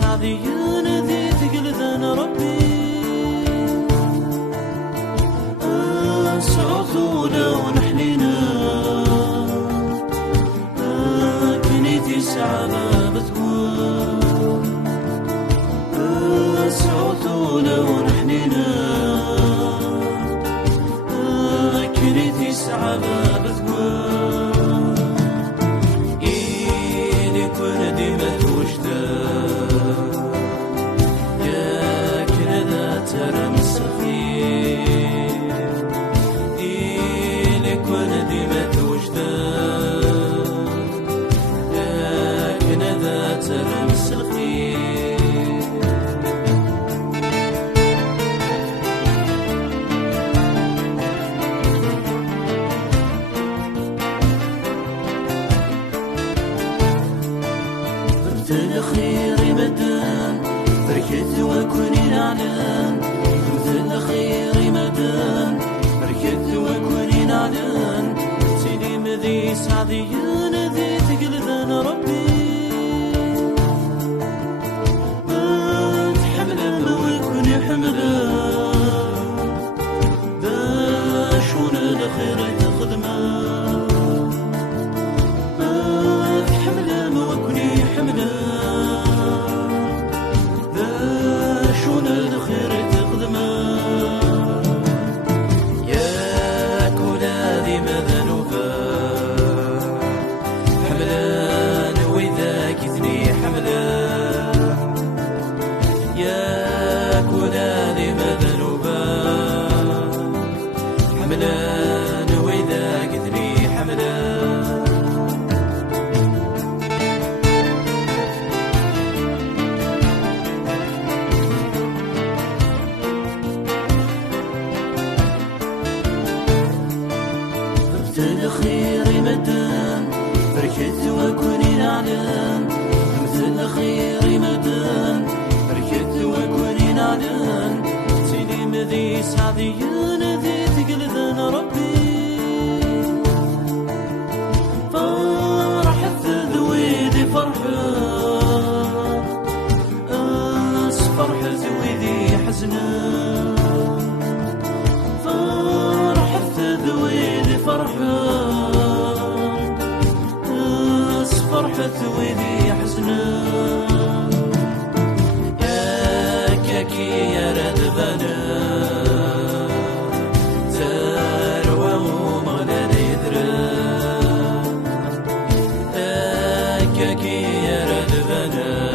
سعديون ذي تقلدن ربي سعطونا ونحنينا كنيتي سعادة بتكون سعطونا ونحنينا كنيتي سعادة بتكون إيدي كون ديما توجده يا كندا ترى مستخيل الخير مدان بركت وكوني نعلان مثل الخير مدان بركت وكوني نعلان سيدي مذي سعديون ذي تقلدن ربي ما تحمل وكوني حملا ذا شون الخير تخدمه ما تحمل وكوني حملا حملان وإذا قدري حملان ضربت الخير مدان بركت وكوني نعلان مثل الخير مدان بركت وكوني نعلان سيدي مذي سعديون ذي تقلدن ربي فرحت ذويدي فرحة فرحة ذويدي حزنة فرحت ذويدي فرحة فرحة ذويدي حزنة يا كاكي يا ردبنا كاكي يا ردبنا